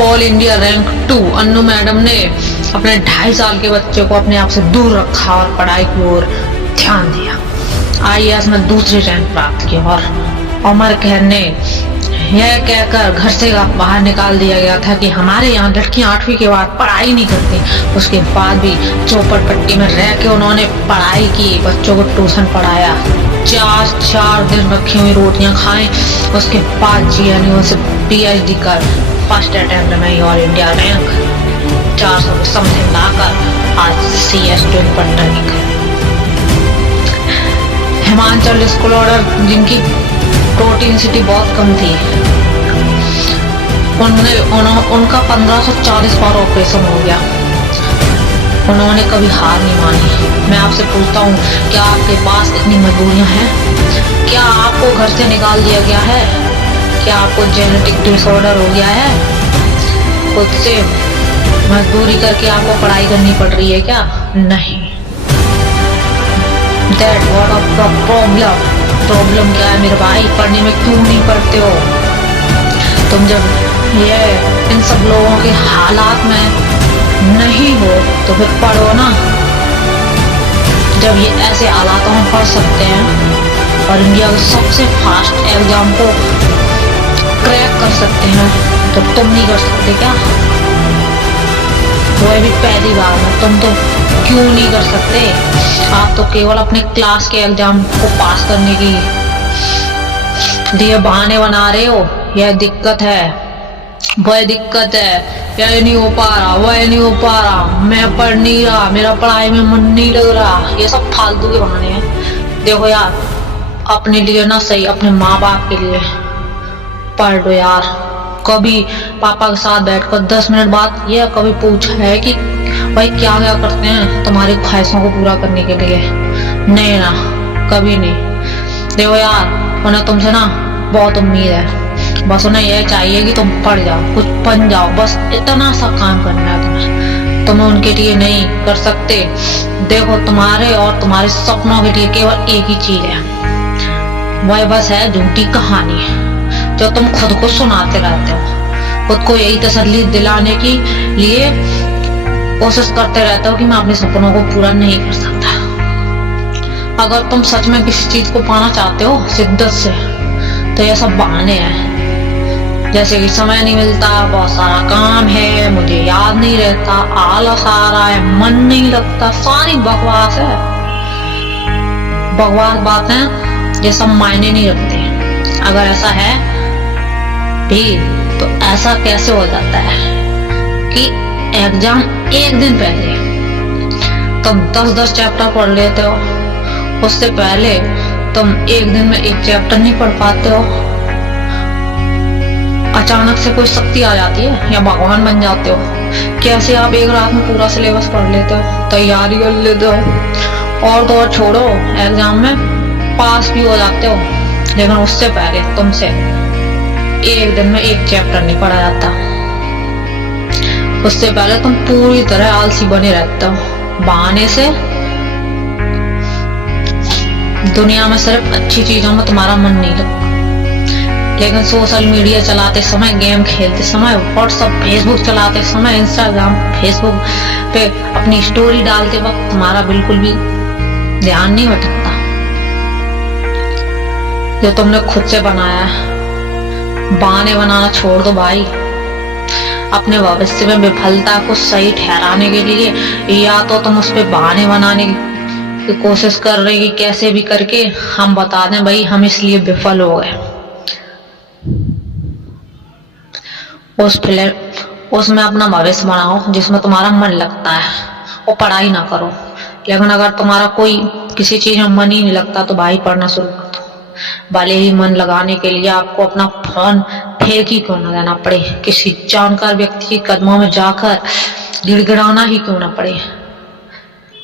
All India rank 2 Annu madam ने अपने 2.5 साल के बच्चे को अपने आप से दूर रखा और पढ़ाई की ओर ध्यान दिया। आईएएस में दूसरी रैंक प्राप्त की और उमर खैर ने यह कहकर घर से बाहर निकाल दिया गया था कि हमारे यहाँ लड़कियां 8वीं के बाद पढ़ाई नहीं करती। उसके बाद भी चौपड़ पट्टी में रह के उन्होंने पढ़ाई की, बच्चों को ट्यूशन पढ़ाया, 4 दिन रखी हुई रोटियां खाएं। उसके बाद जीएनयू से पीएचडी कर फर्स्ट अटेम्प्ट में ऑल इंडिया रैंक 400 में समथिंग लाकर आज CS2 पर रैंक है। हिमाचल स्कूल ऑर्डर जिनकी प्रोटीन सिटी बहुत कम थी, उनका 1540 बार ऑपरेशन हो गया। उन्होंने कभी हार नहीं मानी। मैं आपसे पूछता हूँ, क्या आपके पास इतनी मजबूरियां हैं? क्या आपको घर से निकाल दिया गया है? क्या आपको जेनेटिक डिसऑर्डर हो गया है? खुद से मजदूरी करके आपको पढ़ाई करनी पड़ रही है क्या? नहीं। That what of the problem? Problem क्या है मेरे भाई? पढ़ने में क्यों नहीं पढ़ते हो? तुम जब ये इन सब लोगों के हालात में नहीं हो तो फिर पढ़ो ना। जब ये ऐसे हालातों में पढ़ सकते हैं और इंडिया के सबसे फास्ट एग्जाम को क्रैक कर सकते हैं तो तुम नहीं कर सकते क्या? वो भी पहली बार में तुम तो क्यों नहीं कर सकते? आप तो केवल अपने क्लास के एग्जाम को पास करने की लिए बहाने बना रहे हो। यह दिक्कत है, वह दिक्कत है, यह नहीं हो पा रहा, वह नहीं हो पा रहा, मैं पढ़ नहीं रहा, मेरा पढ़ाई में मन नहीं लग रहा, ये सब फालतू के बहाने हैं। देखो यार, अपने लिए ना सही, अपने माँ बाप के लिए पढ़ लो यार। कभी पापा के साथ बैठकर 10 मिनट बाद यह कभी पूछा है कि भाई क्या क्या करते हैं तुम्हारी ख्वाहिशों को पूरा करने के लिए? नहीं ना, कभी नहीं। देखो यार, उन्हें तुमसे ना बहुत उम्मीद है। बस उन्हें यह चाहिए कि तुम पढ़ जाओ, कुछ बन जाओ, बस इतना सा काम करना है तुम्हें। तुम उनके लिए नहीं कर सकते। देखो, तुम्हारे और तुम्हारे सपनों के लिए केवल एक ही चीज है, वह बस है झूठी कहानी जो तुम खुद को सुनाते रहते हो। खुद को यही तसल्ली दिलाने के लिए कोशिश करते रहते हो कि मैं अपने सपनों को पूरा नहीं कर सकता। अगर तुम सच में किसी चीज को पाना चाहते हो शिद्दत से, तो ये सब बहाने हैं। जैसे कि समय नहीं मिलता, बहुत सारा काम है, मुझे याद नहीं रहता, आलस आ रहा है, मन नहीं लगता, सारी बकवास है। बकवास बातें ये सब मायने नहीं रखते। अगर ऐसा है भी तो ऐसा कैसे हो जाता है कि एग्जाम एक दिन पहले तुम 10-10 चैप्टर पढ़ लेते हो, उससे पहले तुम एक दिन में एक चैप्टर नहीं पढ़ पाते हो। अचानक से कोई शक्ति आ जाती है या भगवान बन जाते हो, कैसे आप एक रात में पूरा सिलेबस पढ़ लेते हो, तैयारी कर लेते हो और तो और छोड़ो, एग्जाम में पास भी हो जाते हो। लेकिन उससे पहले तुमसे एक दिन में एक चैप्टर नहीं पढ़ा जाता। उससे पहले तुम पूरी तरह आलसी बने रहते हो। बहाने से दुनिया में सिर्फ अच्छी चीजों में तुम्हारा मन नहीं लगता, लेकिन सोशल मीडिया चलाते समय, गेम खेलते समय, व्हाट्सएप फेसबुक चलाते समय, इंस्टाग्राम फेसबुक पे अपनी स्टोरी डालते वक्त तुम्हारा बिल्कुल भी ध्यान नहीं भटकता। जो तुमने खुद से बनाया है, बहाने बनाना छोड़ दो भाई। अपने भविष्य में विफलता को सही ठहराने के लिए या तो तुम उस पर बहाने बनाने की कोशिश कर रहे कि कैसे भी करके हम बता दें भाई हम इसलिए विफल हो गए। उसमें अपना भविष्य बनाओ जिसमें तुम्हारा मन लगता है, वो पढ़ाई ना करो। लेकिन अगर तुम्हारा कोई किसी चीज में मन ही नहीं लगता तो भाई पढ़ना शुरू कर दो। भले ही मन लगाने के लिए आपको अपना फोन फेंक ही क्यों ना देना पड़े, किसी जानकार व्यक्ति के कदमों में जाकर गिड़गिड़ाना ही क्यों ना पड़े,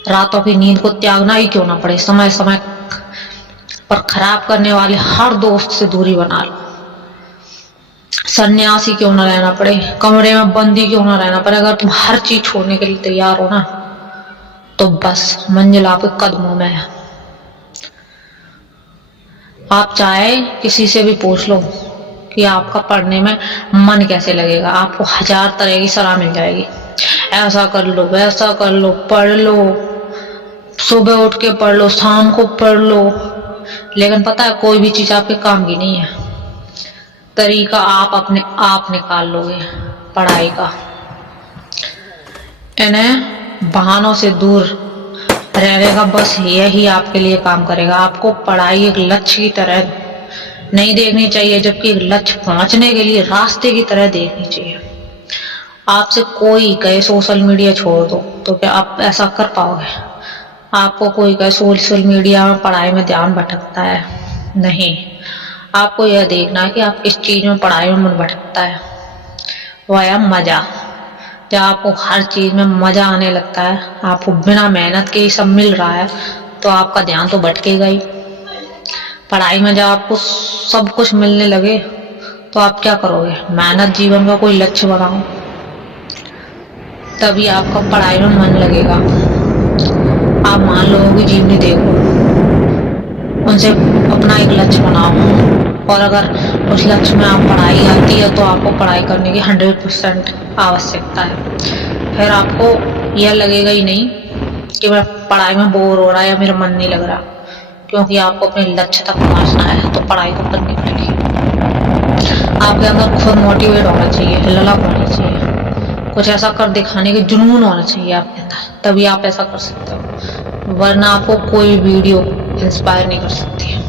रातों की नींद को त्यागना ही क्यों ना पड़े, समय समय पर खराब करने वाले हर दोस्त से दूरी बना लो, सन्यासी क्यों ना रहना पड़े, कमरे में बंदी क्यों ना रहना पड़े। अगर तुम हर चीज छोड़ने के लिए तैयार हो ना, तो बस मंजिल आपके कदमों में है। आप चाहे किसी से भी पूछ लो, कि आपका पढ़ने में मन कैसे लगेगा। आपको हजार तरह की सलाह मिल जाएगी, ऐसा कर लो, वैसा कर लो, पढ़ लो, सुबह उठ के पढ़ लो, शाम को पढ़ लो। लेकिन पता है कोई भी चीज आपके काम की नहीं है। तरीका आप अपने आप निकाल लोगे पढ़ाई का। इन्हें बहानों से दूर रहने का बस यही आपके लिए काम करेगा। आपको पढ़ाई एक लक्ष्य की तरह नहीं देखनी चाहिए, जबकि एक लक्ष्य पहुंचने के लिए रास्ते की तरह देखनी चाहिए। आपसे कोई कहे सोशल मीडिया छोड़ दो, तो क्या आप ऐसा कर पाओगे? आपको कोई कहे सोशल मीडिया में पढ़ाई में ध्यान भटकता है, नहीं। आपको यह देखना है कि आप किस चीज में पढ़ाई में मन भटकता है। वह है मजा। जब आपको हर चीज में मजा आने लगता है, आपको बिना मेहनत के ही सब मिल रहा है, तो आपका ध्यान तो भटकेगा ही। पढ़ाई में जब आपको सब कुछ मिलने लगे तो आप क्या करोगे? मेहनत जीवन का कोई लक्ष्य बनाओ, तभी आपका पढ़ाई में मन लगेगा। आप मान लोगों की जीवनी देखो, उनसे अपना एक लक्ष्य बनाओ, और अगर उस लक्ष्य में आप पढ़ाई आती है तो आपको पढ़ाई करने की 100% आवश्यकता है। फिर आपको यह लगेगा ही नहीं कि मैं पढ़ाई में बोर हो रहा है या मेरा मन नहीं लग रहा, क्योंकि आपको अपने लक्ष्य तक पहुंचना है तो पढ़ाई को करनी पड़ेगी। आपके अंदर खुद मोटिवेट होना चाहिए, ललक होनी चाहिए, कुछ ऐसा कर दिखाने के जुनून होना चाहिए आपके अंदर, तभी आप ऐसा कर सकते हो। वरना आपको कोई वीडियो इंस्पायर नहीं कर सकती है।